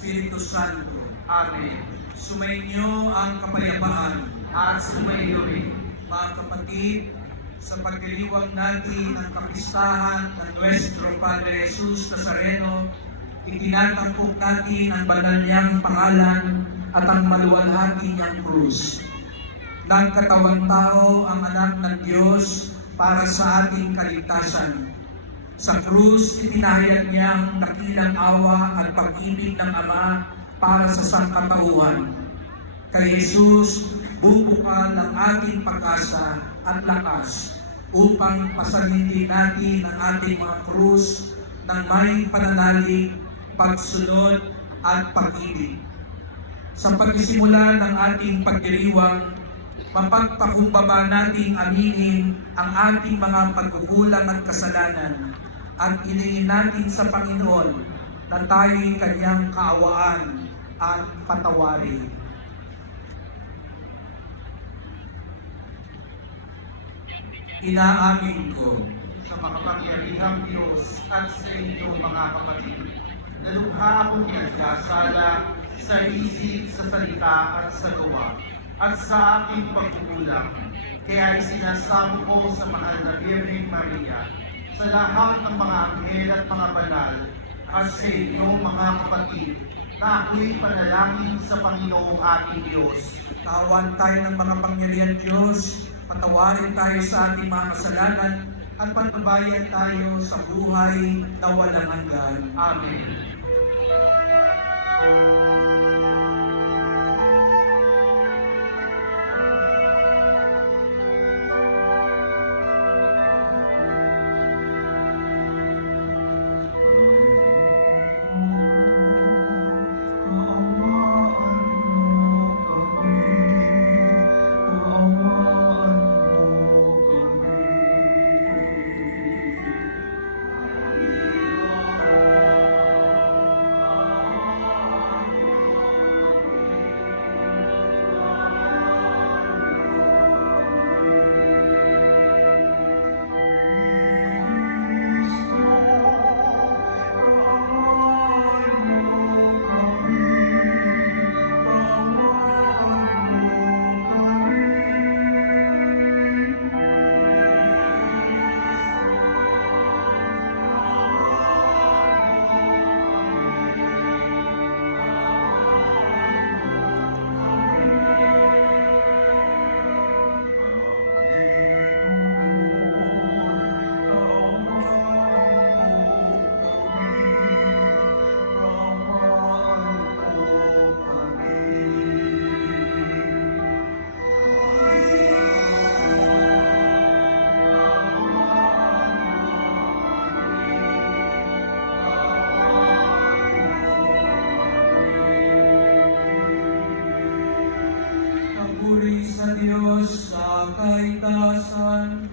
Espiritu Santo. Amen. Sumainyo ang kapayapaan. At sumayo rin. Mga kapatid, sa pagdiriwang natin ng kapistahan ng Nuestro Padre Jesus Nazareno, itinatampok natin ang banal niyang pangalan at ang maluwalhati niyang krus. Nang katawan tao ang anak ng Diyos para sa ating kaligtasan. Sa krus, ipinahayag niyang dakilang awa at pag-ibig ng Ama para sa sangkatauhan. Kay Jesus, bubukal ang ating pag-asa at lakas upang pasalinin natin ang ating mga krus ng may pananalig, pagsunod at pag-ibig. Sa pagsisimula ng ating pagdiriwang, mapagpakumbaba nating aminin ang ating mga pagkukulang at kasalanan at hilingin natin sa Panginoon na tayo'y Kanyang kaawaan at patawarin. Inaamin ko Sa makapangyarihang Diyos at sa inyong mga kapatid, nalubha akong nagkasala sa isip, sa salita at sa gawa, at sa aking pagkukulang. Kaya isinasamo ko sa mahal na Birheng Maria, sa lahat ng mga anghel at mga banal, at sa inyong mga kapatid, na ako'y panalangin sa Panginoong ating Diyos. Tawan tayo ng mga pangyarihan Diyos, patawarin tayo sa ating mga kasalanan, at pagbabayan tayo sa buhay na walang hanggan. Amen. Papuri sa Diyos sa kaitasan.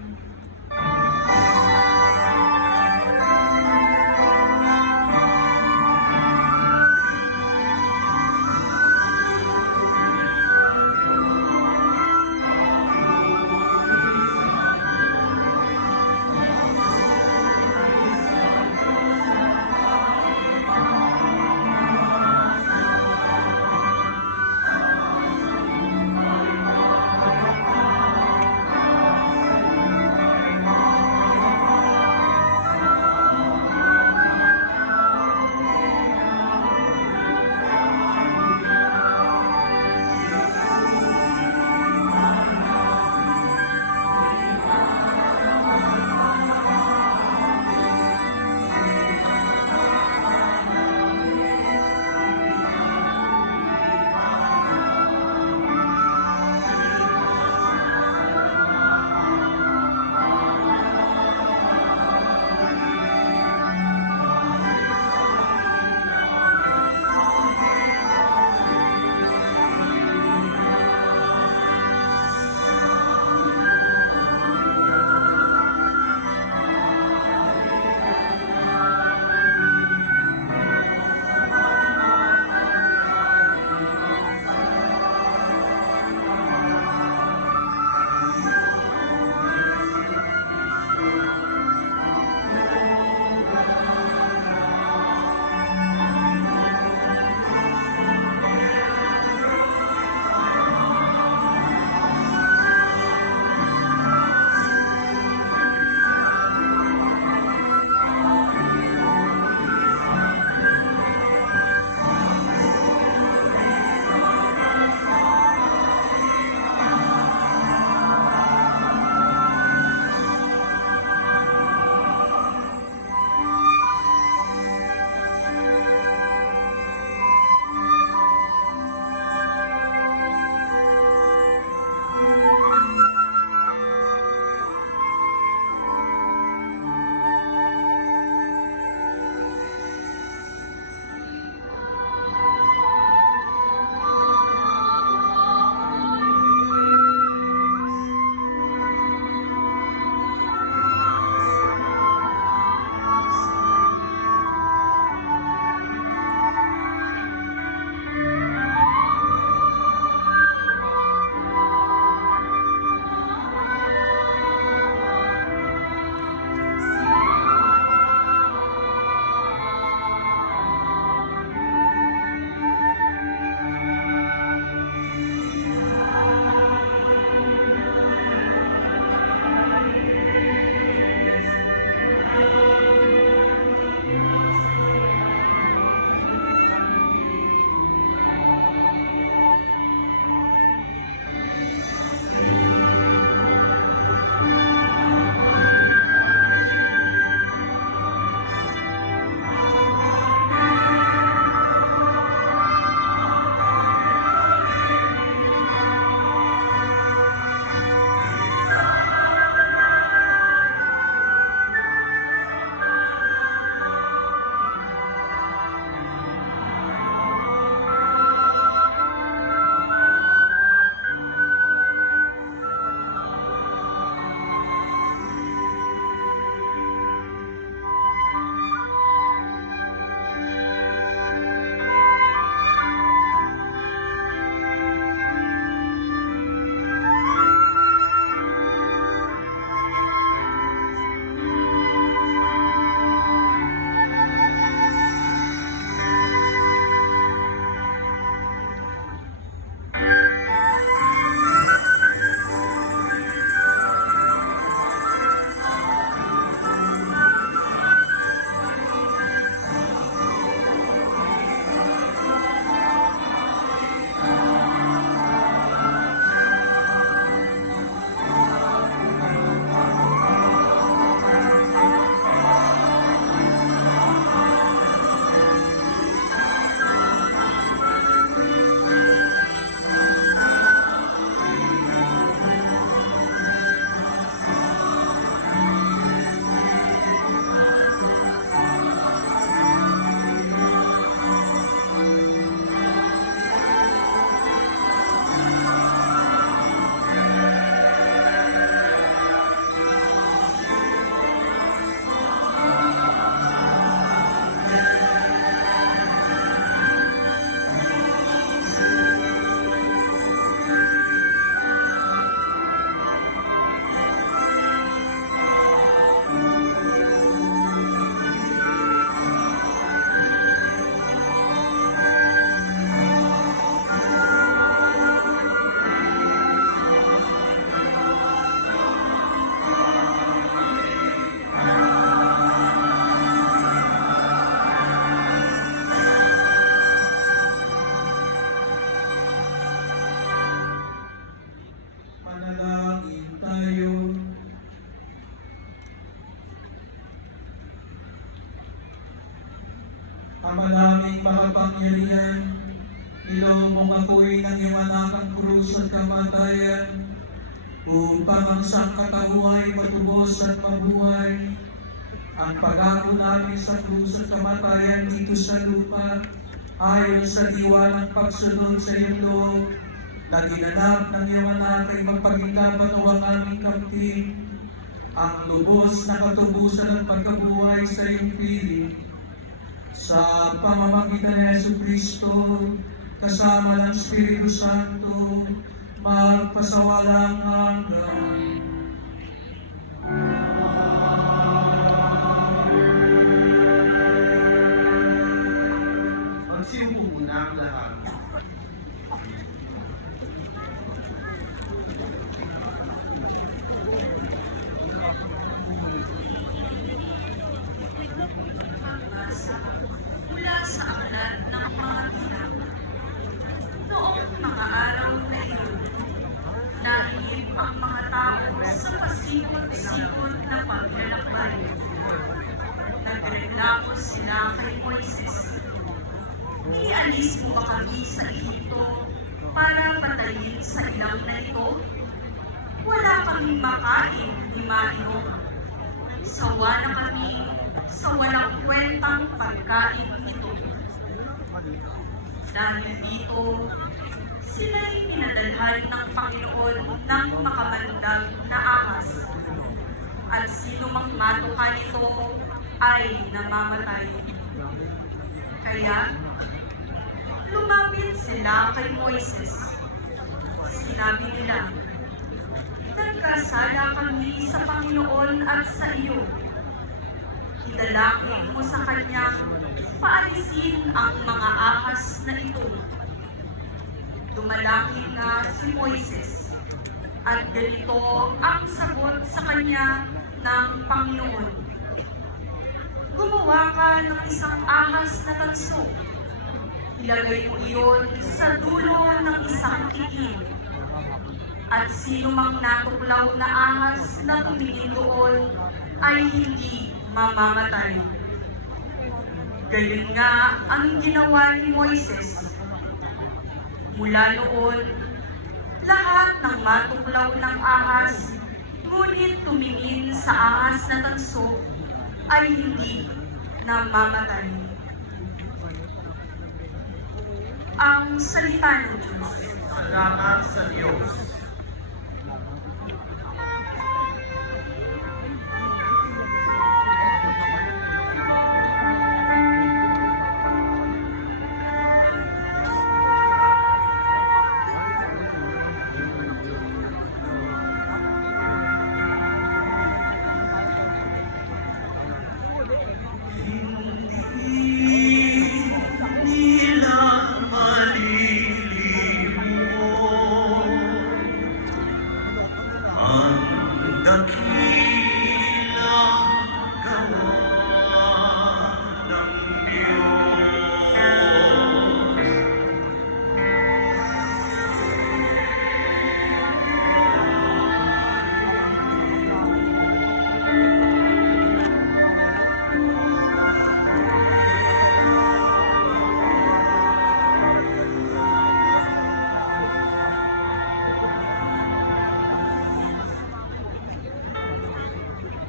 makapangyarihan, ilong mong ako'y ng iyong anakang krus at kamatayan, upang ang sangkatauhan ay matubos at mabuhay. Ang pag-ako namin sa krus at kamatayan dito sa lupa, ayon sa diwa ng pagsunod sa iyong loob, na ginanap ng iyong anak ay magpagingkapan o ang aming kamtin, ang lubos na katubusan at pagkabuhay sa iyong piling. Sa pamamagitan ni Jesucristo, kasama ng Espiritu Santo, magpasawalang hanggan. Magsiupo muna ang lahat. Mula sa aklat ng mga bilang. Noong mga araw na iyon, nahinip ang mga tao sa pasikot-sikot na paglalakbay. Nagreklamo sila kay Moises. Ialis mo ba kami sa Ehipto para patayin sa ilang na ito? Wala kaming makain ni mainom. Sawa na kami sa walang kwentang pagkain nito. Dahil dito, sila'y pinadalhan ng Panginoon ng makamandag na ahas. At sino mang matuka nito ay namamatay. Kaya, lumapit sila kay Moises. Sinabi nila, "Nagkasala kami sa Panginoon at sa iyo. Idalangin mo sa kanyang paalisin ang mga ahas na ito." Dumalangin nga si Moises, at ganito ang sagot sa kanya ng Panginoon. "Gumawa ka ng isang ahas na tanso. Ilagay mo iyon sa dulo ng isang itim. At sino mang natuklaw na ahas na tumingin doon ay hindi mamamatay." Gayon nga ang ginawa ni Moises. Mula noon, lahat ng matuklaw ng ahas, ngunit tumingin sa ahas na tanso, ay hindi namamatay. Ang salita ng Diyos. Salamat sa Diyos.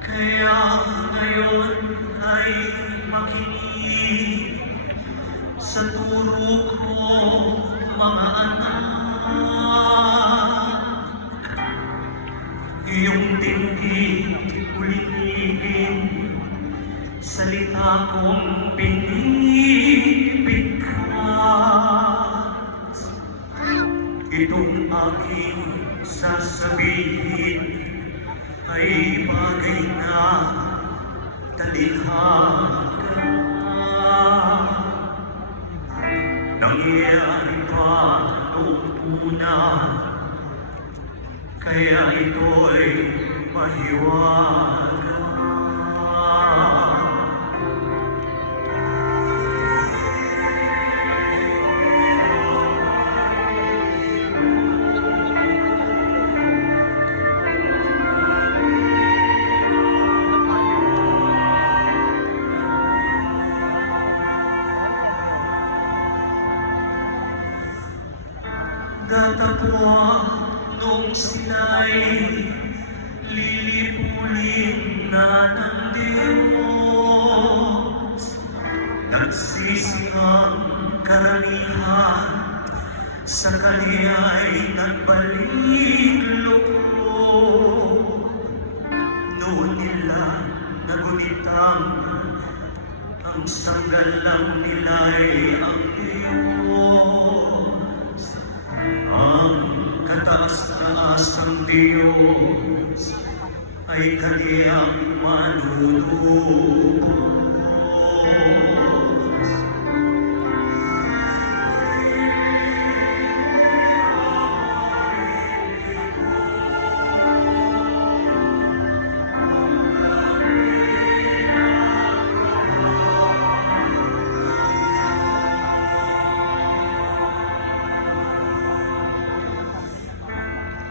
Kaya ngayon ay makinig sa turo ko, mga anak. Iyong tindig ulitin, salita kong pinipigkas. Itong aking sasabihin ay bagay na talihara. Nangyayari pa noong una, kaya ito'y mahiwaga. kapwa nung sila'y lilipulin na ng Diyos. Nagsisihang karamihan sa kaniya'y nagbalik loob. Noon nila nagunitang ang sanggalang nila'y ang Diyos. Ang kataas-taas ng Diyos ay kaniyang manunubos.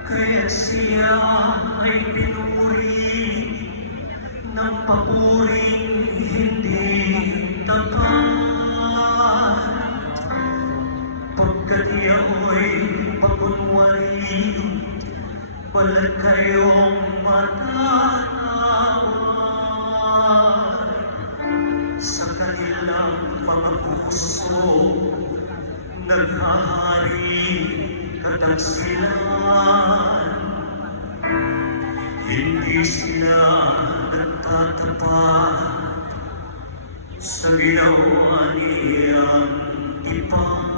Kaya siya ay pinuri ng papuring hindi tapat. Pagkat iyao'y pakunwari, walang kayong matatawad. Sa kanilang mga puso, naghahari katagsilan. Hindi sila nagtatapat sa ginawa niyang tipan.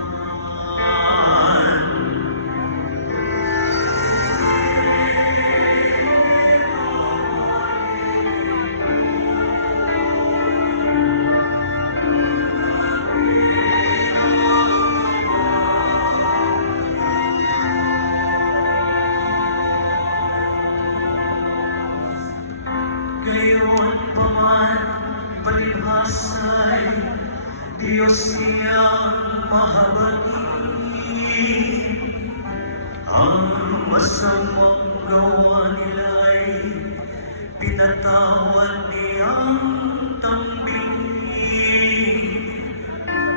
Gayon pa man, palibhasa'y Diyos niyang mahabagin. Ang masamang gawa nila'y pinatawad niyang tambingin.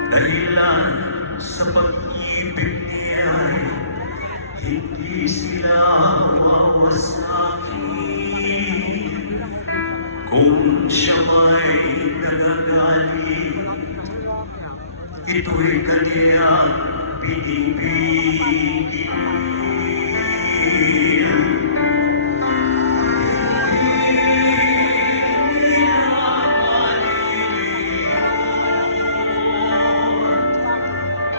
Dahilan sa pag-ibig niya'y hindi sila wawasakin. Kung siya may nagagalit, ito'y kaniyang pinipigil.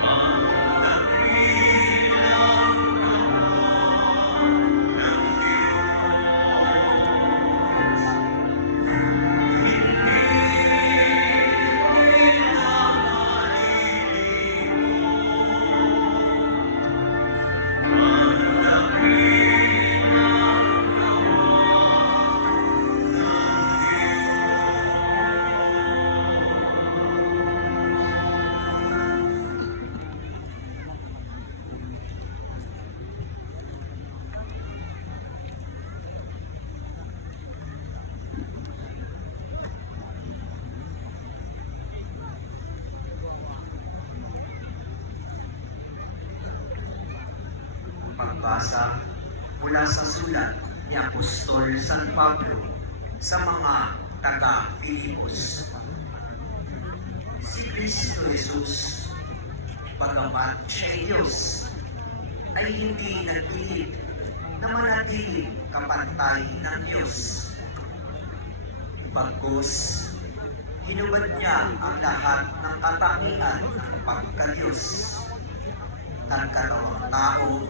Ang dakilang gawa ng Diyos. Pagbasa mula sa sulat ni Apostol San Pablo sa mga taga-Filipos. Si Kristo Jesus, bagamat siya'y Diyos, ay hindi nagpilit na manatiling kapantay ng Diyos. Bagkus, hinubad niya ang lahat ng katangian ng pagka-Diyos. Nagkaroon tao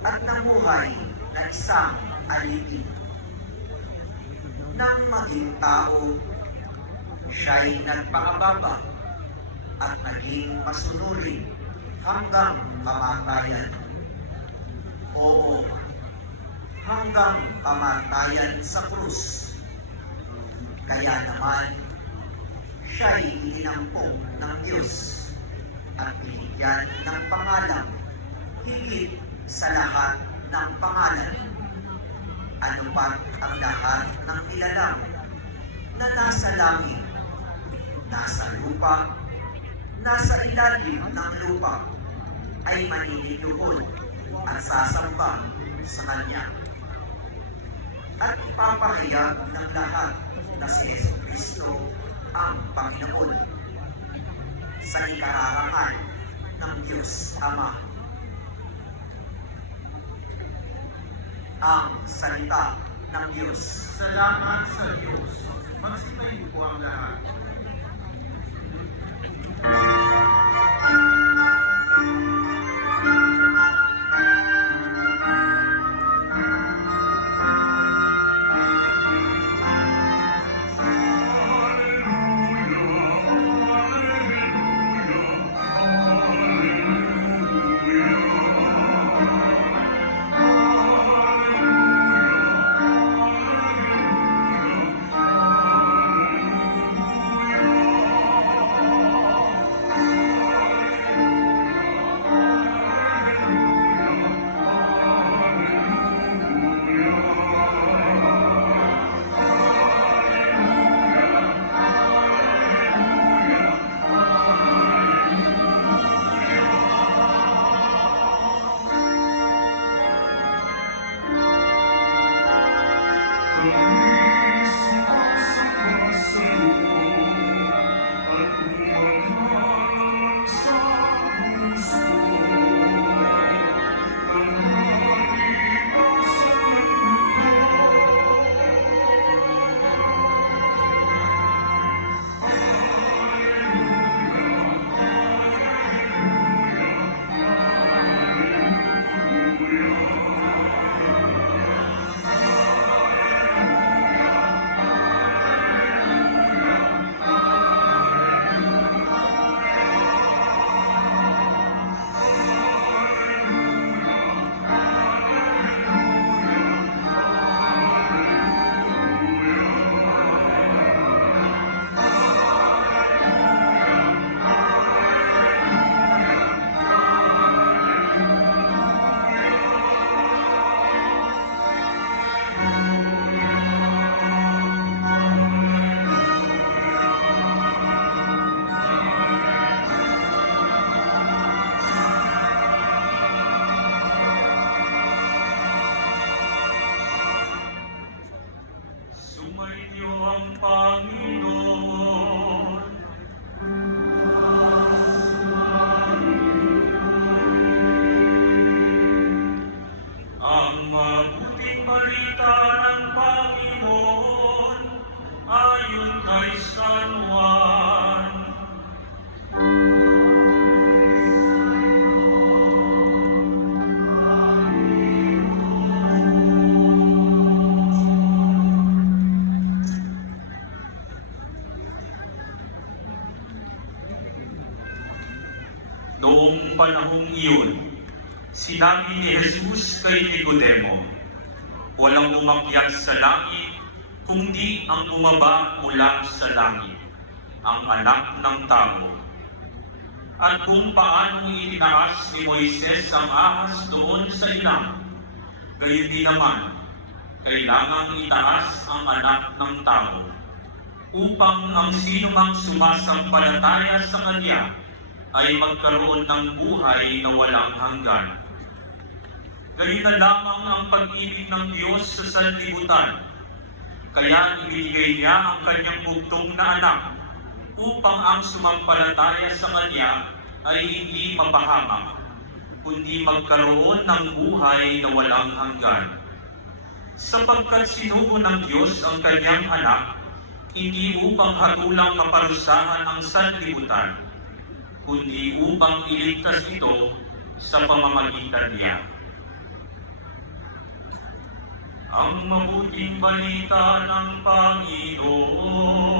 at namuhay na isang alipin. Nang maging tao, siya'y nagpakababa at naging masunurin hanggang kamatayan. Oo, hanggang kamatayan sa krus. Kaya naman, siya'y itinampok ng Diyos at binigyan ng pangalan higit sa lahat ng pangalan. Ano pat ang lahat ng nilalang na nasa langit, nasa lupa, nasa ilalim ng lupa ay maniniluhod nagsasamba sa Kanya. At ipapahayag ng lahat na si Jesucristo ang Panginoon sa ikararangan ng Diyos Ama. Ang salita ng Diyos. Salamat sa Diyos. Magsitayo po ang lahat. Sumainyo ang Panginoon. Ang mabuting balita ng Panginoon ayon kay San Juan. Noong panahong iyon, sinabi ni Jesus kay Nicodemo, walang umakyat sa langit, kundi ang bumaba mula sa langit, ang anak ng tao. At kung paano itinaas ni Moises ang ahas doon sa ilang, gayon din naman, kailangang itaas ang anak ng tao, upang ang sinumang sumasampalataya sa Kanya ay magkaroon ng buhay na walang hanggan. Gayon na lamang ang pag-ibig ng Diyos sa sanlibutan. Kaya ibinigay niya ang kanyang bugtong na anak upang ang sumampalataya sa Kanya ay hindi mapahamak, kundi magkaroon ng buhay na walang hanggan. Sapagkat sinugo ng Diyos ang Kanyang anak, hindi upang hatulang kaparusahan ang sanlibutan, kundi upang iligtas ito sa pamamagitan niya. Ang mabuting balita ng Panginoon.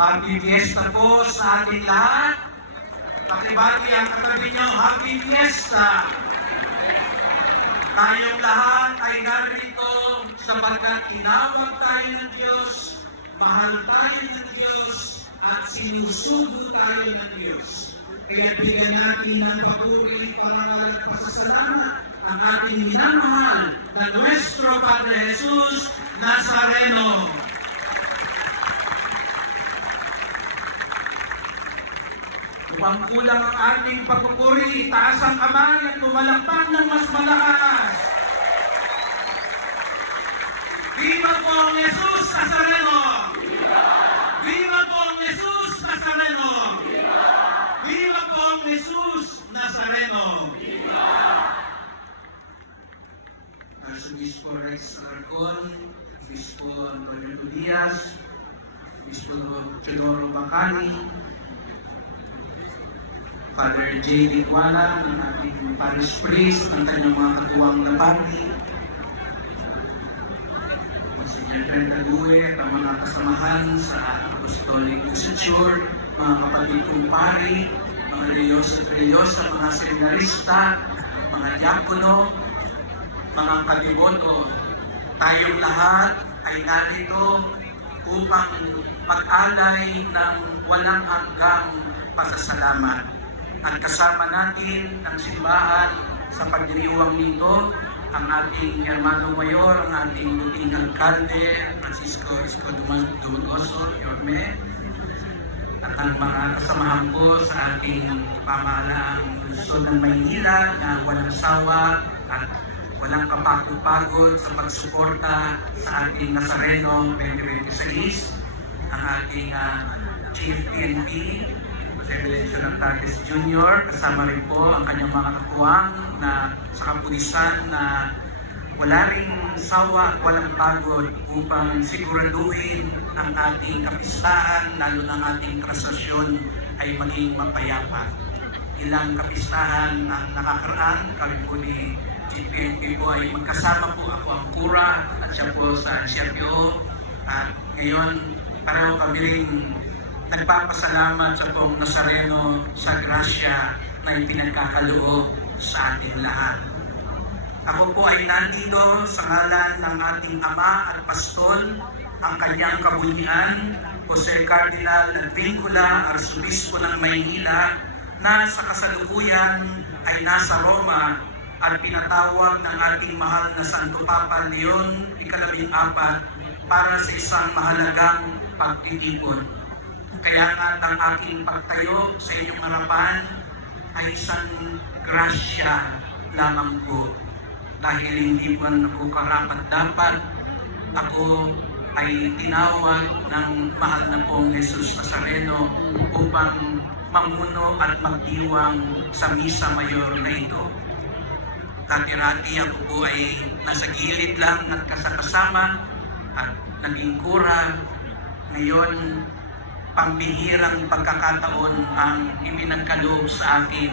Happy Fiesta po sa ating lahat. Pakibati ang katabi niyo, Happy Fiesta! Tayong lahat ay narito sapagkat tinawag tayo ng Diyos, mahal tayo ng Diyos, at sinusugo tayo ng Diyos. Kaya bigyan natin ng papuri, parangal at pasasalamat ang ating minamahal na Nuestro Padre Jesus Nazareno. Upang kulang ang ating pagpupuri, itaas ang kamay at lumalakpak ng mas malakas. Viva Pong Jesus Nazareno! Viva Pong Jesus Nazareno! Viva Pong Jesus Nazareno! Arsobispo Rex Arcon, Obispo Antonio Diaz, Obispo Teodoro Bacani, Father J. Licuala, ng ating parish priest, ng kanyang mga katuwang labani, Monsignor Brenda Due, at ang mga kasamahan sa Apostolic Institute, mga kapatid kong pari, mga religyosa, mga seminarista, mga diakono, mga kadiboto, tayong lahat ay narito upang mag-alay ng walang hanggang pasasalamat. At kasama natin ng simbahan sa pagdiriwang nito ang ating Hermano Mayor, ang ating Luting Alcalde, Francisco Isko Dumagoso, Yorme, at ang mga kasamahan ko sa ating pamahalaang lungsod ng Maynila na walang sawa at walang kapagod-pagod sa pagsuporta sa ating Nazareno 2026, ang ating Chief PNP, Revelation Natalis Jr., kasama rin po ang kanyang mga katuwang na sa kapulisan na wala ring sawa at walang pagod upang siguraduhin ang ating kapistahan, lalo ng ating krasasyon ay maging mapayapa. Ilang kapistahan ang nakakaraan, kami po ni GPNP po ay magkasama po, ako ang kura at siya po sa CRPO, at ngayon pareho kami rin nagpapasalamat sa pong Nazareno sa grasya na ipinagkakaloob sa ating lahat. Ako po ay nandito sa ngalan ng ating Ama at Pastol, ang kanyang kabutihan, Jose Cardinal Advincula, Arsobispo ng Maynila, na sa kasalukuyan ay nasa Roma at pinatawag ng ating mahal na Santo Papa Leon ika-14 para sa isang mahalagang pagtitipon. Kaya nga ang aking pagtayo sa inyong harapan ay isang grasya lamang po. Dahil hindi man ako karapat-dapat, ako ay tinawag ng mahal na pong Jesus Nazareno upang mamuno at magdiwang sa Misa Mayor na ito. Dati-rati ako po ay nasa gilid lang at kasama at naging kura. Ngayon, pambihirang pagkakataon ang ipinagkaloob sa akin.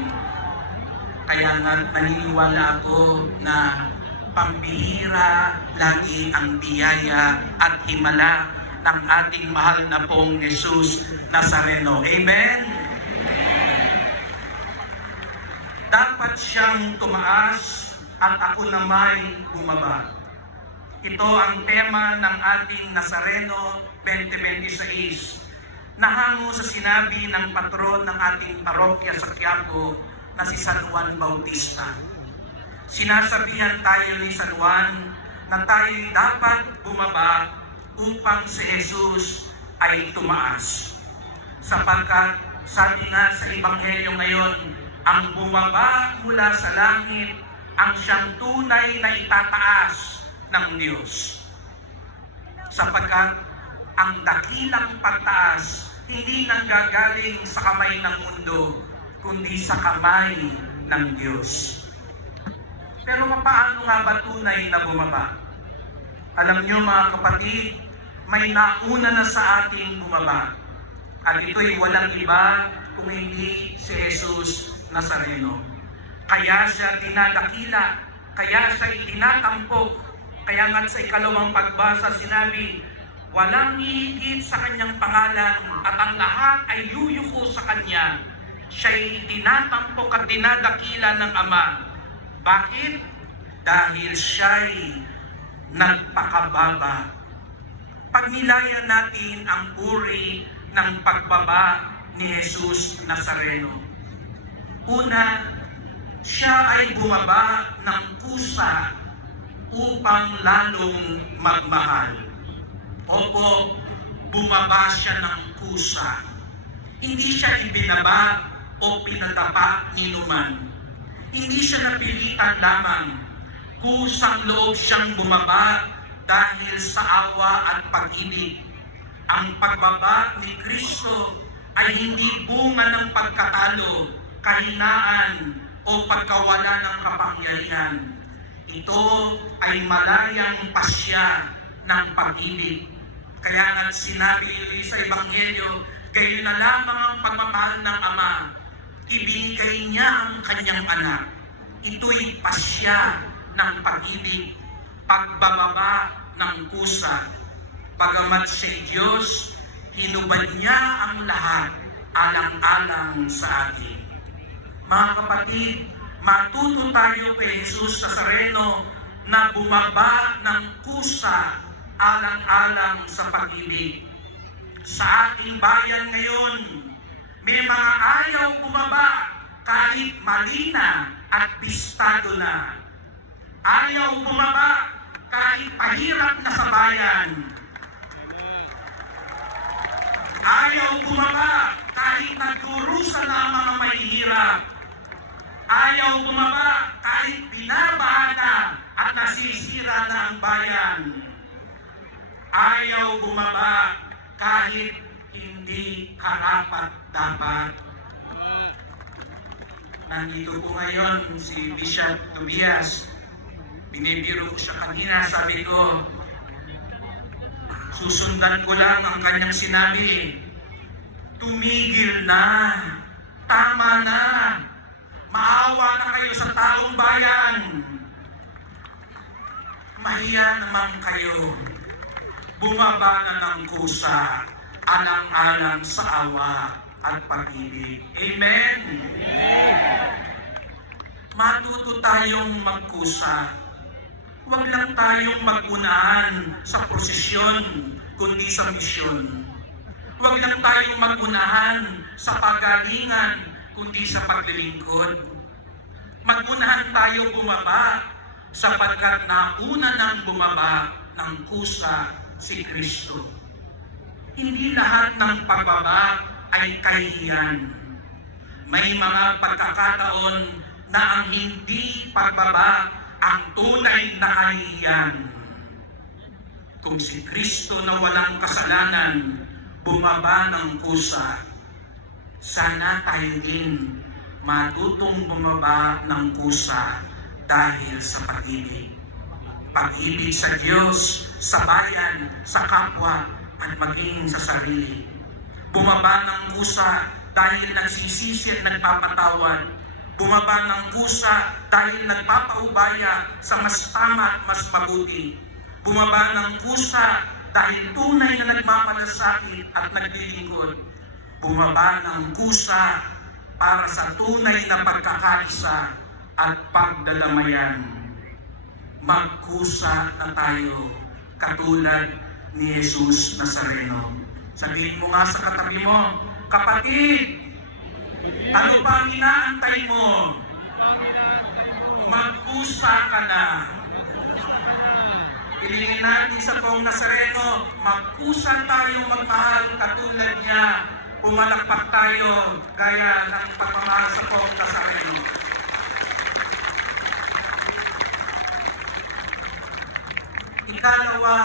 Kaya nga naniniwala ako na pambihira lagi ang biyaya at himala ng ating mahal na pong Jesus Nazareno. Amen? Dapat siyang tumaas at ako naman bumaba. Ito ang tema ng ating Nazareno 2026. Nahango sa sinabi ng patron ng ating parokya sa Quiapo na si San Juan Bautista. Sinasabihan tayo ni San Juan na tayo dapat bumaba upang si Jesus ay tumaas. Sapagkat sabi nga sa Ebanghelyo ngayon, ang bumaba mula sa langit ang siyang tunay na itataas ng Diyos. Sapagkat ang dakilang pagtaas hindi nanggagaling sa kamay ng mundo, kundi sa kamay ng Diyos. Pero paano nga ba tunay na bumaba? Alam niyo mga kapatid, may nauna na sa ating bumaba. At ito'y walang iba kung hindi si Jesus Nazareno. Kaya siya dinadakila, kaya siya itinatampok, kaya nga sa ikalawang pagbasa sinabi, Walang hihigit sa kanyang pangalan at ang lahat ay yuyuko sa kanya. Siya'y tinatampok at dinadakila ng Ama. Bakit? Dahil siya'y nagpakababa. Pagnilayan natin ang uri ng pagbaba ni Jesus Nazareno. Una, siya ay bumaba ng kusa upang lalong magmahal. Opo, bumaba siya ng kusa. Hindi siya ibinaba o pinadapa ni numan. Hindi siya napilitan lamang. Kusang loob siyang bumaba dahil sa awa at pag-ibig. Ang pagbaba ni Kristo ay hindi bunga ng pagkatalo, kahinaan, o pagkawala ng kapangyarihan. Ito ay malayang pasya ng pag-ibig. Kaya nga sinabi sa Ebanghelyo, gayon na lamang ang pagmamahal ng Ama. Ibinigay niya ang kanyang anak. Ito'y pasya ng pag-ibig, pagbababa ng kusa. Bagamat siya'y Diyos, hinubad niya ang lahat alang-alang sa atin. Mga kapatid, matuto tayo kay Jesus Nazareno na bumaba ng kusa alang-alang sa pag-ibig. Sa ating bayan ngayon, may mga ayaw bumaba kahit mali na at pistado na. Ayaw bumaba kahit pahirap na sa bayan. Ayaw bumaba kahit nagdurusa na ang mga mahihirap. Ayaw bumaba kahit binabaha at nasisira na ang bayan. Ayaw bumaba kahit hindi karapat-dapat. Nandito po ngayon si Bishop Tobias. Binibiro ko siya kanina, sabi ko, susundan ko lang ang kanyang sinabi. Tumigil na, tama na, maawa na kayo sa taong bayan. Mahiya naman kayo. Bumaba na ng kusa, alang-alang sa awa at pag-ibig. Amen? Matuto tayong magkusa. Huwag lang tayong magunahan sa prosesyon, kundi sa misyon. Huwag lang tayong magunahan sa pagalingan, kundi sa paglilingkod. Magunahan tayo bumaba, sapagkat nauna nang bumaba ng kusa si Kristo. Hindi lahat ng pagbaba ay kahihiyan. May mga pagkakataon na ang hindi pagbaba ang tunay na kahihiyan. Kung si Kristo na walang kasalanan bumaba ng kusa, sana tayo din matutong bumaba ng kusa dahil sa pag-ibig. Pag-ibig sa Diyos, sa bayan, sa kapwa, at maging sa sarili. Bumaba ng kusa dahil nagsisisi at nagpapatawad. Bumaba ng kusa dahil nagpapaubaya sa mas tama at mas mabuti. Bumaba ng kusa dahil tunay na nagmamalasakit at naglilingkod. Bumaba ng kusa para sa tunay na pagkakaisa at pagdadamayan. Magkusa na tayo katulad ni Jesus Nazareno. Sabihin mo nga sa katabi mo, kapatid, ano pa ang inaantay mo? Magkusa ka na. Ilingin natin sa Poong Nazareno, magkusa tayong magmahal katulad niya. Pumalakpak tayo gaya ng pagmamahal sa Poong Nazareno. Ikalawa,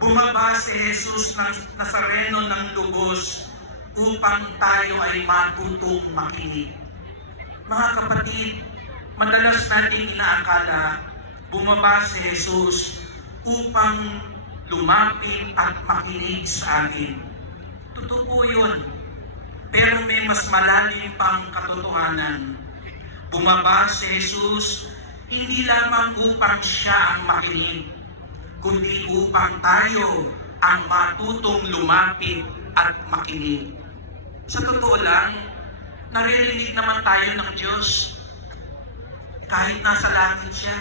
bumaba si Jesus Nazareno ng lubos upang tayo ay matutong makinig. Mga kapatid, madalas natin inaakala, bumaba si Jesus upang lumapit at makinig sa atin. Totoo yun. Pero may mas malalim pang katotohanan. Bumaba si Jesus hindi lamang upang siya ang makinig, kundi upang tayo ang matutong lumapit at makinig. Sa totoo lang, naririnig naman tayo ng Diyos. Kahit nasa langit siya,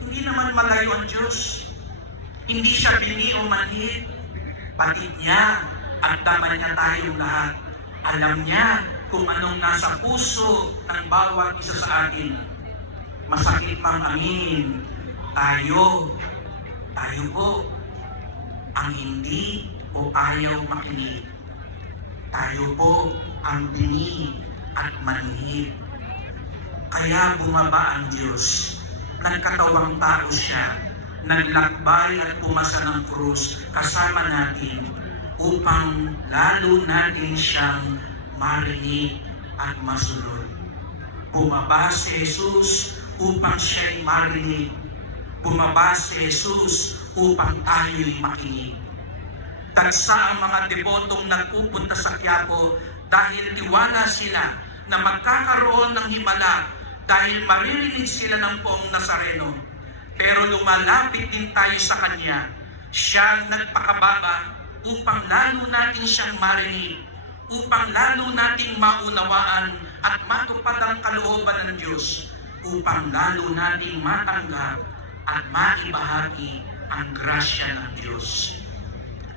hindi naman malayo ang Diyos. Hindi siya bini o manhid. Batid niya at daman niya tayong lahat. Alam niya kung anong nasa puso ng bawat isa sa atin. Masakit mang aminin, tayo po, ang hindi o ayaw makinig. Tayo po ang bini at manhid. Kaya bumaba ang Diyos. Nagkatawang tao siya. Naglakbay at pumasa ng krus kasama natin upang lalo natin siyang marinig at masunod. Bumaba si Jesus upang siya'y marinig. Bumaba si Jesus upang tayo'y makinig. Tagsa ang mga debotong nagpupunta sa Quiapo dahil tiwala sila na magkakaroon ng himala dahil maririnig sila ng Poong Nazareno. Pero lumalapit din tayo sa Kanya. Siya nagpakababa upang lalo natin siyang marinig, upang lalo nating maunawaan at matupad ang kalooban ng Diyos, upang lalo nating matanggap at maibahagi ang grasya ng Diyos.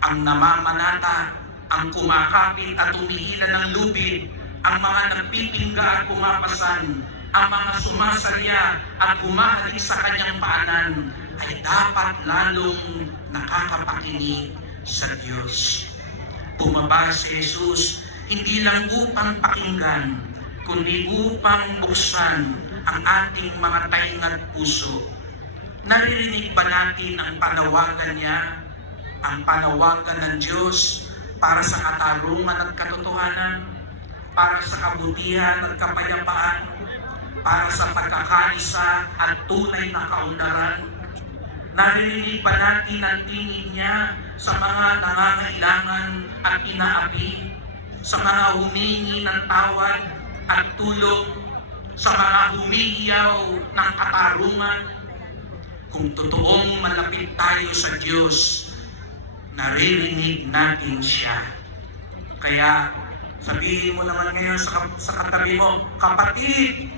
Ang namamanata, ang kumakapit at umihila ng lubid, ang mga nagpipingga at pumapasan, ang mga sumasalya at humahalik sa kanyang paanan ay dapat lalong nakakapakinig sa Diyos. Bumaba si Jesus hindi lang upang pakinggan, kundi upang buksan ang ating mga tainga at puso. Naririnig ba natin ang panawagan niya, ang panawagan ng Diyos para sa katarungan at katotohanan, para sa kabutihan at kapayapaan, para sa pagkakaisa at tunay na kaunlaran? Naririnig ba natin ang tingin niya sa mga nangangailangan at inaapi, sa mga humingi ng tawad at tulong, sa mga humihiyaw ng katarungan? Kung totoong malapit tayo sa Diyos, naririnig natin siya. Kaya sabihin mo naman ngayon sa katabi mo, kapatid,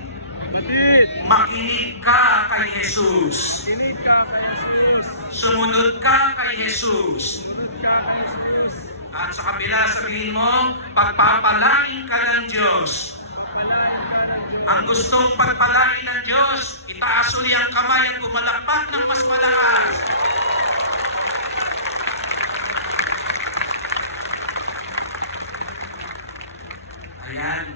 makinig ka kay Jesus. Sumunod ka kay Jesus. At sa kabila, sabihin mo, pagpapalain ka ng Diyos. Ang gustong pagpalain ng Diyos, itaas uli ang kamay at gumalakpak ng mas malakas. Ayan,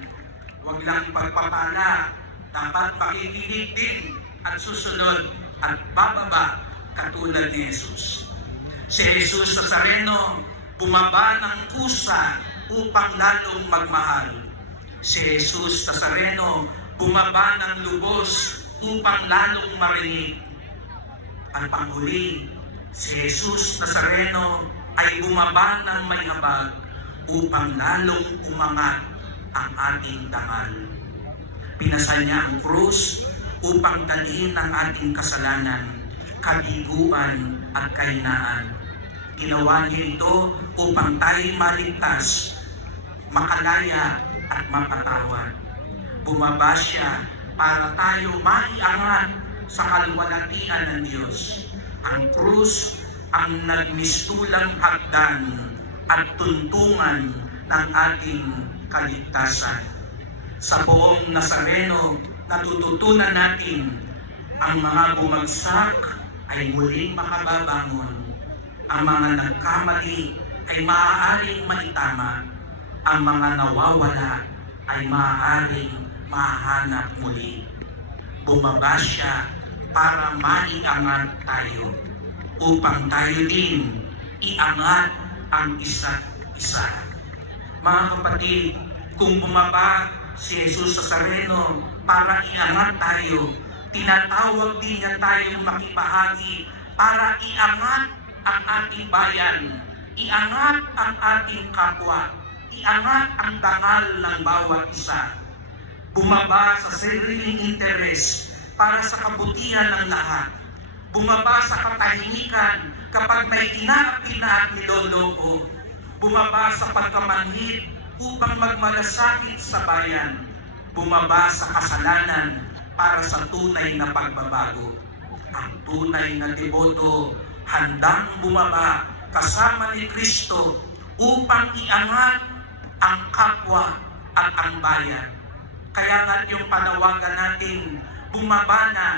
huwag lang pagpapala, dapat makikinig din at susunod at bababa katulad ni Jesus. Si Jesus Nazareno, bumaba ng kusa upang lalong magmahal. Si Jesus Nazareno, bumaba ng lubos upang lalong marinig. At panghuli, si Jesus Nazareno ay bumaba ng may habag upang lalong umangat ang ating dangal. Pinasa niya ang krus upang dalhin ang ating kasalanan, kabiguan at kahinaan. Ginawa niya ito upang tayo maligtas, makalaya at mapatawad. Bumaba siya para tayo maiangat sa kaluwalhatian ng Diyos. Ang krus ang nagmistulang hagdan at tuntungan ng ating kaligtasan. Sa Poong Nazareno, natututunan natin ang mga bumagsak ay muling makababangon. Ang mga nagkamali ay maaaring maitama. Ang mga nawawala ay maaaring mahanap muli. Bumaba siya para maiangat tayo, upang tayo din iangat ang isa't isa. Mga kapatid, kung bumaba si Jesus Nazareno para iangat tayo, tinatawag din niya tayong makibahagi para iangat ang ating bayan, iangat ang ating kapwa, iangat ang dangal ng bawat isa. Bumaba sa sariling interes para sa kabutihan ng lahat. Bumaba sa katahimikan kapag may inaapil na at niloloko, bumaba sa pagkamanhid upang magmalasakit sa bayan, bumaba sa kasalanan para sa tunay na pagbabago. Ang tunay na deboto handang bumaba kasama ni Kristo upang iangat ang kapwa at ang bayan. Kaya nga yung panawagan natin, bumaba na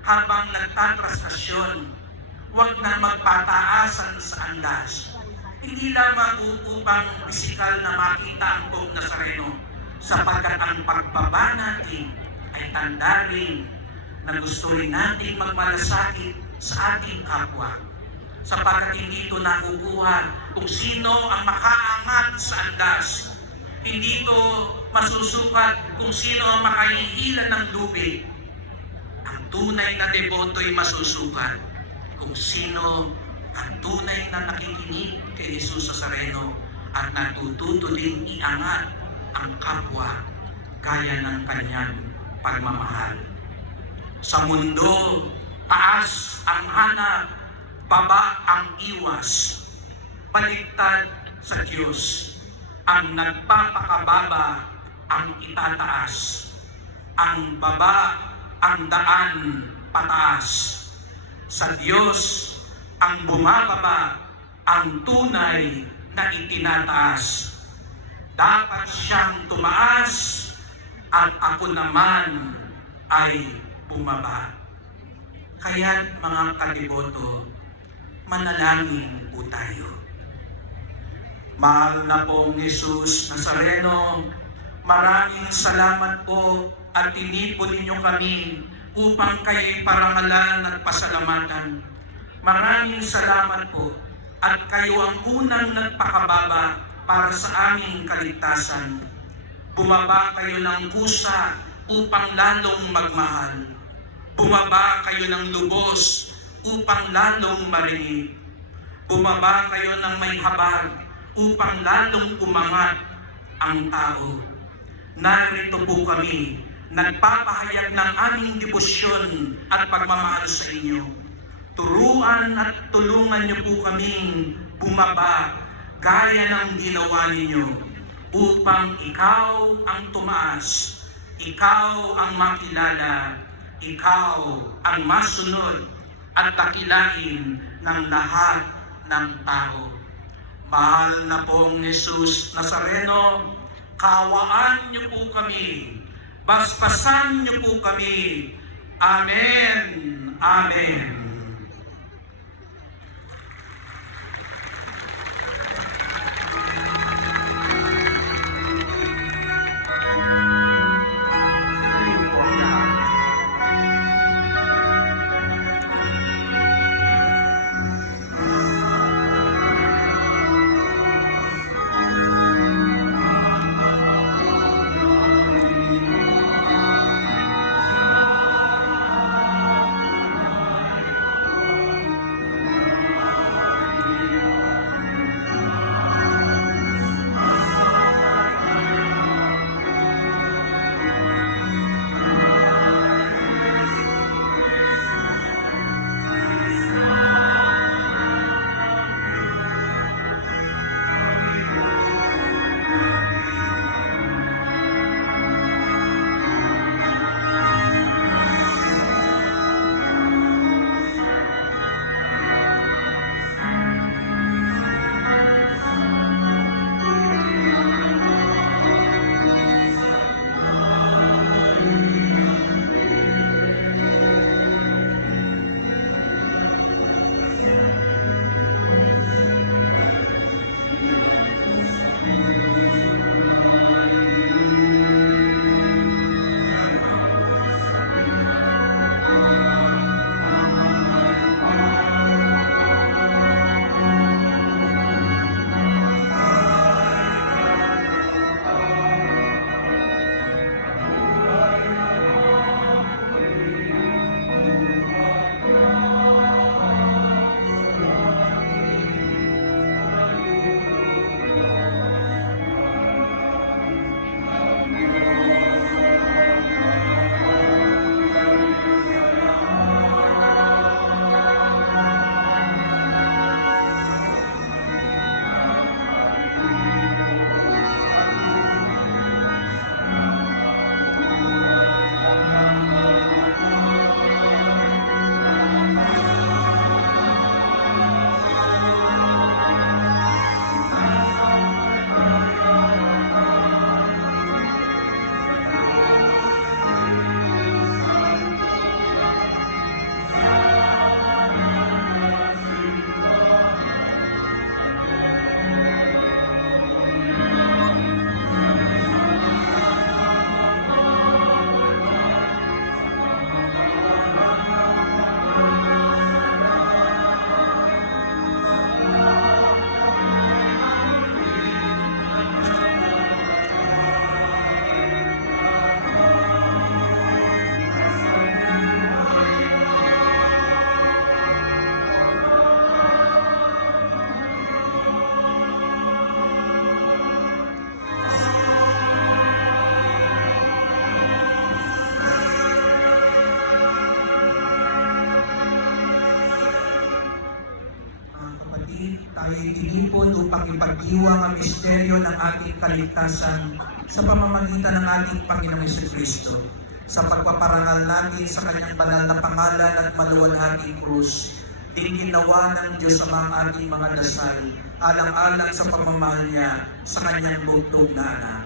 habang nagtatrastasyon. Huwag na magpataasan sa andas. Hindi lamang upang pisikal na makita ang buong Nazareno, sapagkat ang pagbaba natin ay tanda rin na gusto rin natin magmalasakit sa ating kapwa. Sapagkat hindi ito nakukuha kung sino ang makaangat sa andas. Hindi ito masusukat kung sino ang makahihila ng lubid. Ang tunay na deboto ay masusukat kung sino ang tunay na nakikinig kay Jesus Nazareno at natututo din iangat ang kapwa gaya ng kanyang pagmamahal. Sa mundo, taas ang hanap, baba ang iwas. Baligtad sa Diyos, ang nagpapakababa ang itataas. Ang baba ang daan pataas. Sa Diyos, ang bumababa ang tunay na itinataas. Dapat siyang tumaas at ako naman ay bumaba. Kaya mga kadiboto, manalangin po tayo. Mahal na pong Jesus Nazareno, maraming salamat po at tinipon ninyo kami upang kayo'y parangalan at pasalamatan. Maraming salamat po at kayo ang unang nagpakababa para sa aming kaligtasan. Bumaba kayo ng kusa upang lalong magmahal. Bumaba kayo ng lubos upang lalong marinig. Bumaba kayo ng may habag upang lalong umangat ang tao. Narito po kami, nagpapahayag ng aming debosyon at pagmamahal sa inyo. Turuan at tulungan niyo po kaming bumaba gaya ng ginawa ninyo upang ikaw ang tumaas, ikaw ang makilala, ikaw ang masunod at dakilain ng lahat ng tao. Mahal na pong Jesus Nazareno, kawaan niyo po kami, basbasan niyo po kami. Amen. Amen. Sundin po ang lahat. tayo tinipon upang ipagdiwang ang misteryo ng ating kaligtasan sa pamamagitan ng ating Panginoong Jesucristo. Sa pagpaparangal natin sa kanyang banal na pangalan at maluwalhating krus, tingin nawa ng Diyos ang ating mga dasal, alang-alang sa pamamahal niya sa kanyang bugtong na anak.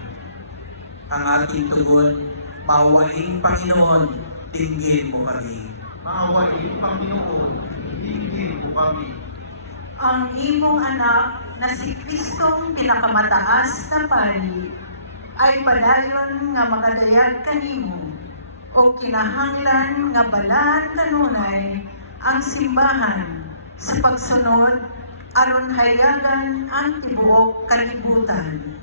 Ang ating tugon, maawaing Panginoon, dinggin mo kami. Maawain, Panginoon, dinggin mo kami. Ang imong anak na si Kristong pinakamataas na pari ay padayon nga makadayag kanimo o kinahanglan nga balaan kanunay ang simbahan sa pagsunod aron hayagan ang tibuok kalibutan.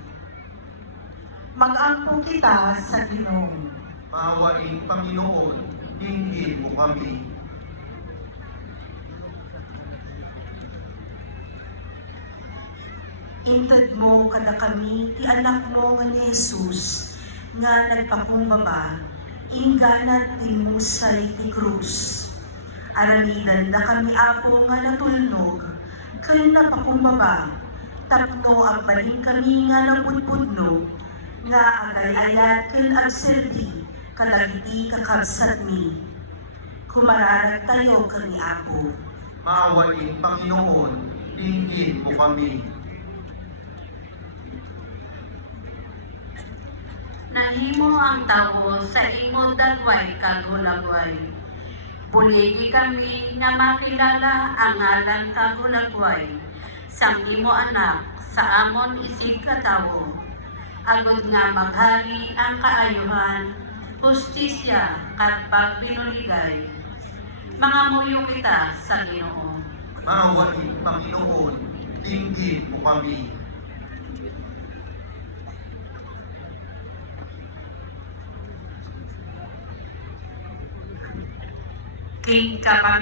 Mag-ampo kita sa Ginoo. Maawain, Panginoon, dinggin mo kami. Intad mo kada kami ti anak mo nga ni Jesus nga nagpakumbaba, ingganat ti musay ti krus. Aramidan na kami apo nga natulnog, kay napakumbaba, tapno agbaling kami nga napudpudno, nga agay-ayat ken agserbi, kadagiti kakabsat mi. Kumararag tayo kami apo. Maawain, Panginoon, dinggin mo kami. Nahimo ang tao sa imo dagway kagulagway. Buligi kami nga makilala ang ngalan kagulagway. Sang imo anak sa amon isig katawo. Agod nga maghari ang kaayuhan, hustisya kat pagbinuligay. Mga muyo kita sa Ginoo. Maawain, Panginoon, dinggin mo kami. King kapamilya.